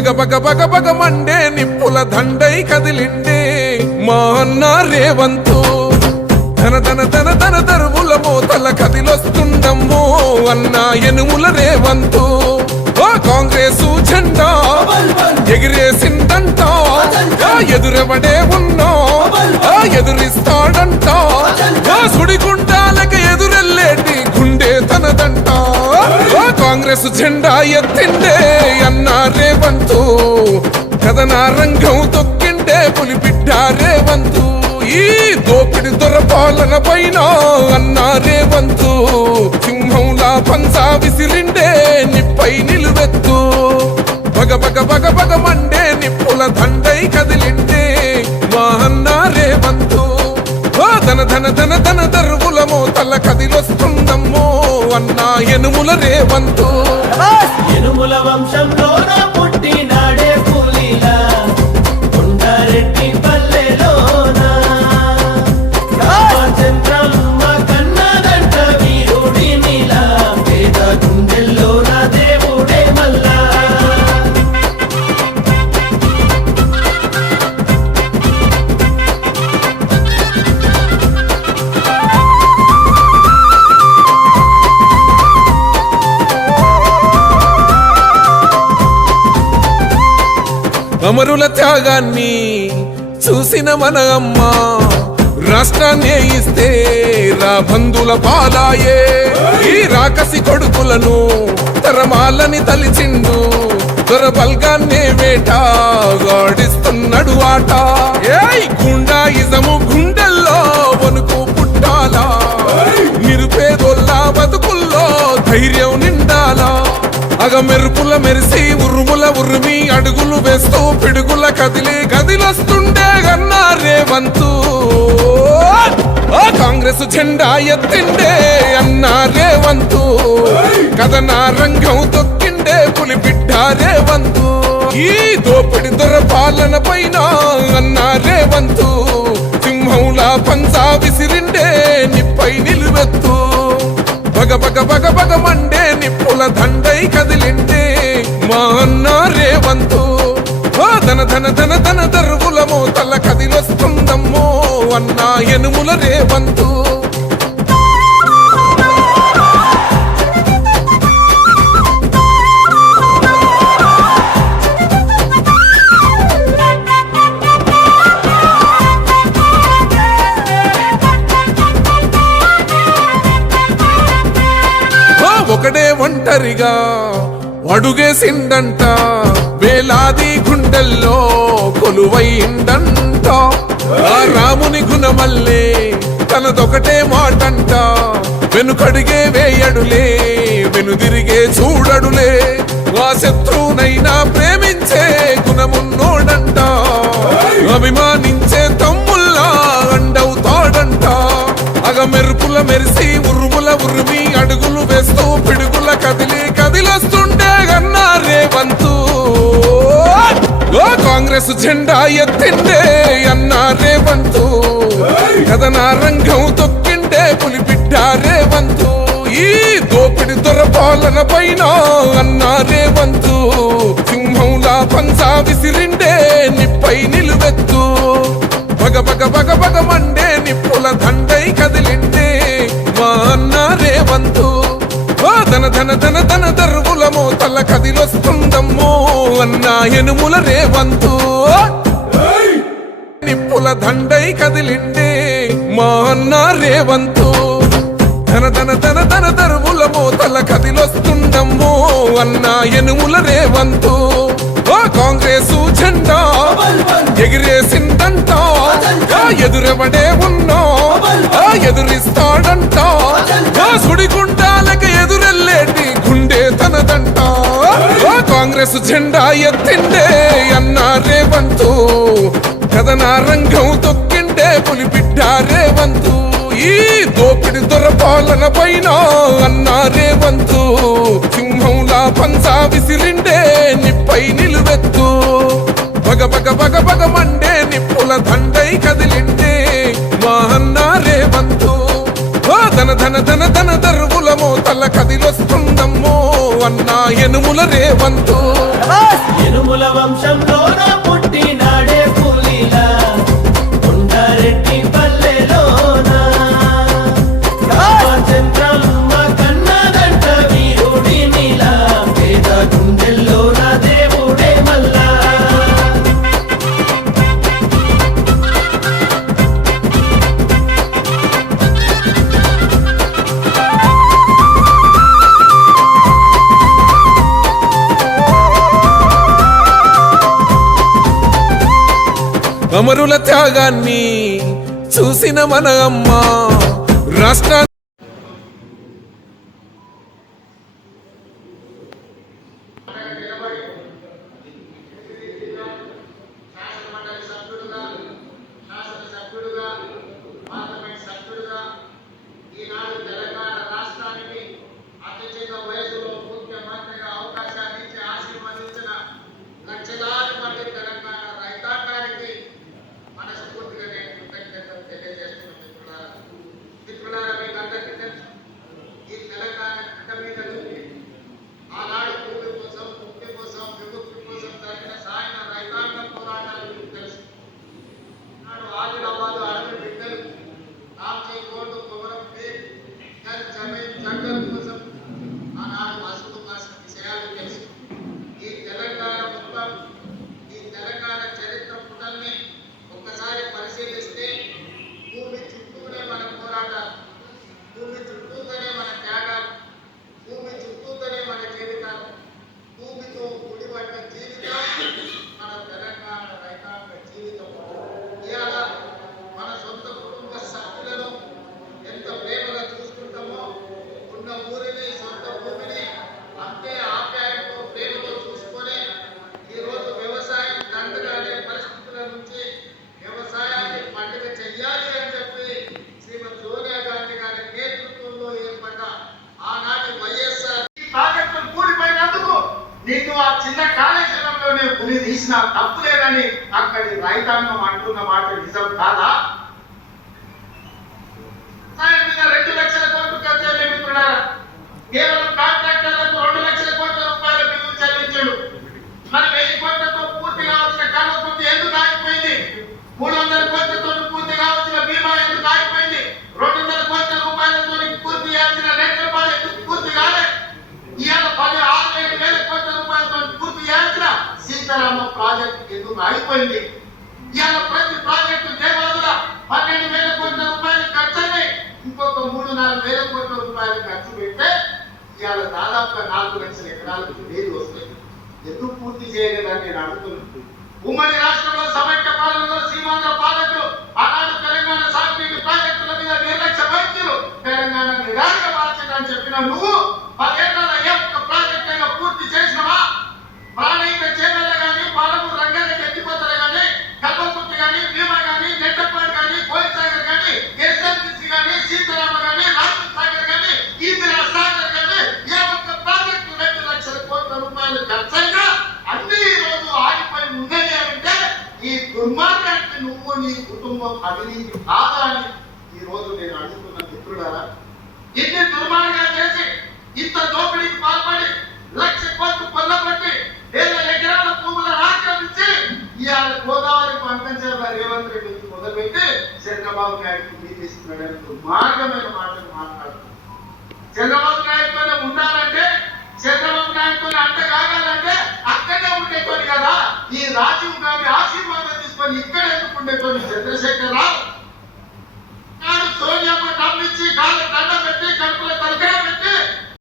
బగ బగ బగ Monday నిప్పుల దండై కదిలిండే మా అన్న రేవంతు ధన ధన ధన ధన దరువుల మోతల కదిలొస్తుండమ్మో అన్న ఎనుముల రేవంతు ఓ కాంగ్రెసు జెండా ఎగిరేసిందంట ఎదురెవడే ఉన్నా ఎదురిస్తాడంట సుడిగుండాలకి ఎదురెల్లేటి గుండె తనదంట కాంగ్రెస్ జెండా ఎత్తిండే అన్న రేవంతు కథన రంగం తొక్కిండే పులిబిడ్డ రేవంతు ఈ దోపిడి దొరపాలన పైన అన్న రేవంతు సింహంలా పంచా విసిరిండే నిప్పై నిలువెత్తు బగ బగ బగ బగ మండే నిప్పుల దండై కదిలిండే మా అన్న రేవంతు ధన ధన ధన ధన దరువుల మోతల కదిలొస్తుందమ్మో అన్న ఎనుముల రేవంతు ఎనుముల వంశంలోన పుట్టినాడే పులిలా కొండారెడ్డి పల్లెలోన రామచంద్రమ్మ కన్నదంట వీరుడినిలా పేద గుండెల్లోన దేవుడే మల్లా అమరుల త్యాగాన్ని చూసిన మన అమ్మ రాష్ట్రాన్ని ఇస్తే రా బంధుల పాలాయే ఈ రాకసి కొడుకులను తరమాలని తలిచిండు దొరబల్గాన్నే వేట గాడిస్తున్నాడు ఆట ఏయ్ గుండాయిజము గుండెల్లో వణుకు పుట్టాలా నిరుపేదోళ్ళ బతుకుల్లో ధైర్యం నిండాలా అగ మెరుపుల మెరిసి ఉరుముల ఉరిమి అడుగులు వేస్తూ పిడుగుల కదిలి గదిలొస్తుండే గన్నా రేవంతు కాంగ్రెస్ జెండా ఎత్తిండే అన్న రేవంతు కథన రంగం తొక్కిండే పులిబిడ్డ రేవంతు ఈ దోపిడి దొరపాలన పైన అన్న రేవంతు సింహంలా పంచా విసిరిండే నిప్పై నిలువెత్తు బగ బగ బగ బగ మండే నిప్పుల దండై కదిలిండే మా అన్న రేవంతు ధన ధన ధన ధన దరువుల మోతల కదిలొస్తుందమ్మో అన్న ఎనుముల రేవంతు ఒకడే ఒంటరిగా అడుగేసిండంట వేలాది గుండెల్లో కొలువైండంట ఆ రాముని గుణమల్లే తనదొకటే మాటంట వెనుకడిగే వేయడులే వెనుదిరిగే చూడడులే ఆ శత్రువునైనా ప్రేమించే గుణమున్నోడంట అభిమానించే తమ్ముల్లా అండవుతాడంట అగ మెరుపుల మెరిసి ఉరుముల ఉరిమి అడుగులు వేస్తూ పిడుగుల కదిలి కదిలొస్తుండే గన్నా రేవంతు కాంగ్రెస్ జెండా ఎత్తిండే అన్న రేవంతు కథన రంగం తొక్కిండే పులిబిడ్డ రేవంతు ఈ దోపిడి దొరపాలన పైన అన్న రేవంతు సింహంలా పంచా విసిరిండే నిప్పై నిలువెత్తు బగ బగ బగ బగ మండే నిప్పుల దండై కదిలిండే మా అన్న రేవంతు ధన ధన ధన ధన దరువుల మోతల కదిలొస్తుందమ్మో అన్న ఎనుముల రేవంతు నిప్పుల దండై కదిలిండే మా అన్న రేవంతు ధన ధన ధన ధన దరువుల మోతల కదిలొస్తుందమ్మో అన్న ఎనుముల రేవంతు కాంగ్రెసు జెండా ఎగిరేసిందంట ఎదురెవడే ఉన్నా ఎదురిస్తాడంట సుడిగుండాలకి ఎదురెల్లేటి గుండె తనదంట కాంగ్రెస్ జెండా ఎత్తిండే అన్న రేవంతు కథన రంగం తొక్కిండే పులిబిడ్డ రేవంతు ఈ దోపిడి దొరపాలన పైన అన్న రేవంతు సింహంలా పంచా విసిరిండే నిప్పై నిలువెత్తు బగ బగ బగ బగ మండే నిప్పుల దండై కదిలిండే మా అన్న రేవంతు ధన ధన ధన ధన దరువుల మోతల కదిలొస్తుందమ్మో అన్నా యనుమల రేవంతు. యనుమల వంశంలోన పుట్టినాడే పులిలా కొండారెడ్డి పల్లెలోన రామచంద్రమ్మ కన్నదంట వీరుడినిలా పేద గుండెల్లోన దేవుడే మల్లా. అమరుల త్యాగాన్ని చూసిన మన అమ్మ రాష్ట్ర ఈనాడు తెలంగాణ రాష్ట్రానికి అత్యధిక వయసులో ముఖ్యమంత్రిగా అవకాశాన్ని ఇచ్చి ఆశీర్వదించిన లక్షలాది మంది తెలంగాణ రైతాంగానికి మనస్ఫూర్తిగా నేను కృతజ్ఞతలు తెలియజేస్తున్నాను. మిత్రులారా మీకు అందరికీ తెలుసు, ఈ తెలంగాణ గడ్డ మీద నుంచి ఆనాడు భూమి కోసం, ముక్తి కోసం, విముక్తి కోసం జరిగిన సాయన రైతాంగ పోరాటాలు మీకు తెలుసు. నాడు ఆదిలాబాద్ అడవి బిడ్డలు నాంచి కోర్టు కొమరం జమీన్ జంగల్ కోసం ఆనాడు అసలు కాసిన విషయాలు తెలుసు. ఈ తెలంగాణ మొత్తం, ఈ తెలంగాణ చరిత్ర పుటల్ని ఒక్కసారి పరిశీలిస్తే భూమి చుట్టూనే మన పోరాటాలు, భూమి చుట్టూతోనే మన త్యాగాలు, భూమి చుట్టూతోనే మన జీవితాలు, భూమితో ముడిపడ్డ జీవితం మన తెలంగాణ రైతాంగ జీవితం. ఇవాళ మన సొంత కుటుంబ సభ్యులను ఎంత ప్రేమగా చూసుకుంటామో, ఉన్న ఊరిని, సొంత భూమిని అంతే ఆప్యాయంతో ప్రేమతో చూసుకొని ఈరోజు వ్యవసాయం దండగానే పరిస్థితుల నుంచి వ్యవసాయాన్ని పండుగ చెయ్యాలి అని చెప్పి శ్రీమతి సోనియా గాంధీ గారి నేతృత్వంలో ఏర్పడ్డ ఆనాటి వైఎస్ఆర్ ప్రాజెక్టులు కూలిపోయినందుకు నీకు ఆ చిన్న కాళేశ్వరంలోనే పులి తీసిన తప్పు లేదని అక్కడి రైతాంగం అంటున్న మాట నిజం కాదా? మీద 2 లక్షల కోట్లు ఖర్చు మిత్రులారా, కేవలం కాంట్రాక్టర్లకు 2 లక్షల కోట్ల రూపాయల బిల్లు చెల్లించాడు. మరి 1000 కోట్లతో పూర్తి కావాల్సిన కల్వకుర్తి ఎందుకు ఆగిపోయింది? 300 కోట్లతో పూర్తి కావాల్సిన బీమా ఎందుకు ఆగిపోయింది? 200 కోట్ల రూపాయలతో పూర్తి చేయాల్సిన నేత్రపాలు ఎందుకు పూర్తి కాలే? ఇవాళ 6,000 కోట్ల రూపాయలతో పూర్తి చేయాల్సిన సీతారామ ప్రాజెక్టు ఎందుకు ఆగిపోయింది? ఇవాళ ప్రతి ప్రాజెక్టు దేవాదుల 12,000 కోట్ల రూపాయలు ఖర్చు అయ్యాయి. ఇంకొక 3-4 కోట్ల రూపాయలు ఖర్చు పెడితే ఇవాళ దాదాపుగా 4 లక్షల ఎకరాలకు నీళ్లు వస్తాయి. ఎందుకు పూర్తి చేయలేదని నేను అడుగుతున్నాను. ఉమ్మడి రాష్ట్రంలో సమైక్య పాలనలో సీమాంధ్ర పాలకులు ఆనాడు తెలంగాణ సాగునీటి ప్రాజెక్టుల మీద నిర్లక్ష్య వైద్యులు తెలంగాణ నిరాశ మార్చిందని చెప్పిన నువ్వు 10 ఏళ్ల ఏ ఒక్క ప్రాజెక్ట్ అయినా పూర్తి చేసినవా? ప్రాణహిత చేవెళ్ళ కానీ, పాలమూరు రంగారెడ్డి ఎత్తిపోతలు కానీ, కల్వకుర్తి కానీ, భీమా కానీ, నెట్టపాడు కానీ, కోయిసాగర్ కానీ, ఎస్ఎంసీ కానీ, సీతారామ కానీ, రాజీవ్ సాగర్ కానీ, ఇందిరా సాగర్ కానీ ఏ ఒక్క ప్రాజెక్టు 2 లక్షల కోట్ల రూపాయలు ఖర్చయినా అన్ని ఈ రోజు ఆగిపోయి ఉన్నది అంటే ఈ దుర్మార్గానికి నువ్వు నీ కుటుంబం అవినీతి కాదా అని ఈ రోజు నేను అడుగుతున్న మిత్రులారా. ఇన్ని దుర్మార్గాలు చేసి, ఇంత దోపిడీకి పాల్పడి, 1,00,000 కోట్లు కొల్లబట్టి, 1,000 ఎకరాల భూములను ఆక్రమించి ఇవాళ గోదావరి పంపించారు రేవంత్ రెడ్డికి మొదలుపెట్టి చంద్రబాబు నాయుడుకి మీదిస్తున్నాడని దుర్మార్గమైన మాటలు మాట్లాడుతున్నారు. చంద్రబాబు నాయుడుతోనే ఉండాలంటే, చంద్రబాబు నాయుడుతోనే అంట కాగాలంటే అక్కడే ఉండేటోని కదా ఈ రాజీవ్ గాంధీ ఆశీర్వాదం తీసుకొని ఇక్కడ ఎందుకు ఉండేటోని చంద్రశేఖర్ రావు నాడు సోనియమ్మ డబ్బిచ్చి కాళ్ళ దండ పెట్టి కడుపులో తలకాయ పెట్టి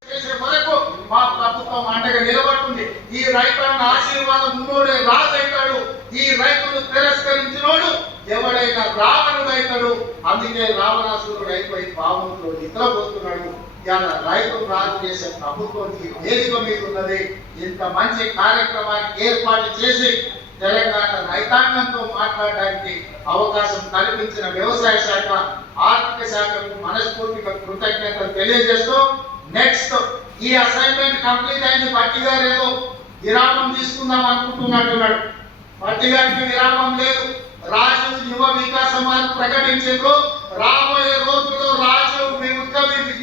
చేసే వరకు మా ప్రభుత్వం అంటగా నిలబడుతుంది. ఈ రైతాంగ ఆశీర్వాదం ఉన్నోడే రాజైతాడు, ఈ రైతులు తిరస్కరించినోడు ఎవడైనా రావణుడైతాడు. అందుకే రావణాసురుడు అయిపోయి పావుతో నిద్రపోతున్నాడు. ఇవాళ రైతులు రాజు చేసే ప్రభుత్వం ఈ వేదిక మీద ఉన్నది. ఇంత మంచి కార్యక్రమాన్ని ఏర్పాటు చేసి తెలంగాణ రైతాంగంతో మాట్లాడడానికి అవకాశం కల్పించిన వ్యవసాయ శాఖ, ఆర్థిక శాఖకు మనస్ఫూర్తిగా కృతజ్ఞతలు తెలియజేస్తూ నెక్స్ట్ ఈ అసైన్మెంట్ కంప్లీట్ అయింది. పట్టి గారు ఏదో విరామం తీసుకుందాం అనుకుంటున్నట్టున్నాడు. పట్టి గారికి విరామం లేదు. రాజు యువ వికాసం అని ప్రకటించారు. రాబోయే రోజుల్లో రాజు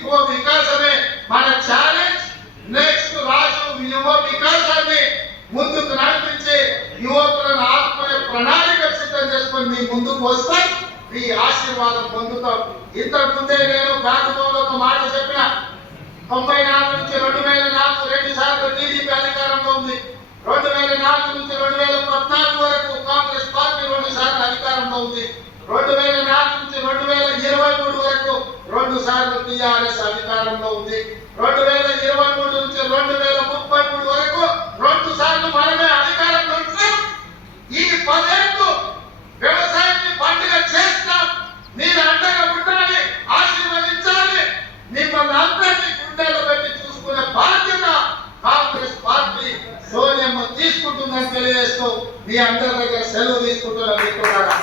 యువ వికాసమే మన ఛాలెంజ్. నెక్స్ట్ రాజు చేసుకొని మీ ముందుకు వస్తాయి, మీ ఆశీర్వాదం పొందుతాం. ఇంతకు ముందే నేను ప్రాంతంలో ఒక మాట చెప్పిన, 94 నుంచి 2004 2 సార్లు టీడీపీ అధికారంలో ఉంది. 2004 నుంచి 2014 వరకు కాంగ్రెస్ పార్టీ 2 సార్లు అధికారంలో ఉంది. 2004 నుంచి 2023 వరకు 2 సార్లు టీఆర్ఎస్ అధికారంలో ఉంది. 2023 నుంచి 2033 వరకు 2 సార్లు మనమే అధికారంలో ఉంటాం. ఈ 10 ఏళ్ళు వ్యవసాయాన్ని పండుగ చేస్తాం. మీరు అండగా ఉండాలి, ఆశీర్వదించాలి. మిమ్మల్ని అందరినీ గుండెల్లో పెట్టి చూసుకునే బాధ్యత కాంగ్రెస్ పార్టీ సోనియమ్మ తీసుకుంటుందని తెలియజేస్తూ మీ అందరి దగ్గర సెలవు తీసుకుంటున్న మిత్రులారా.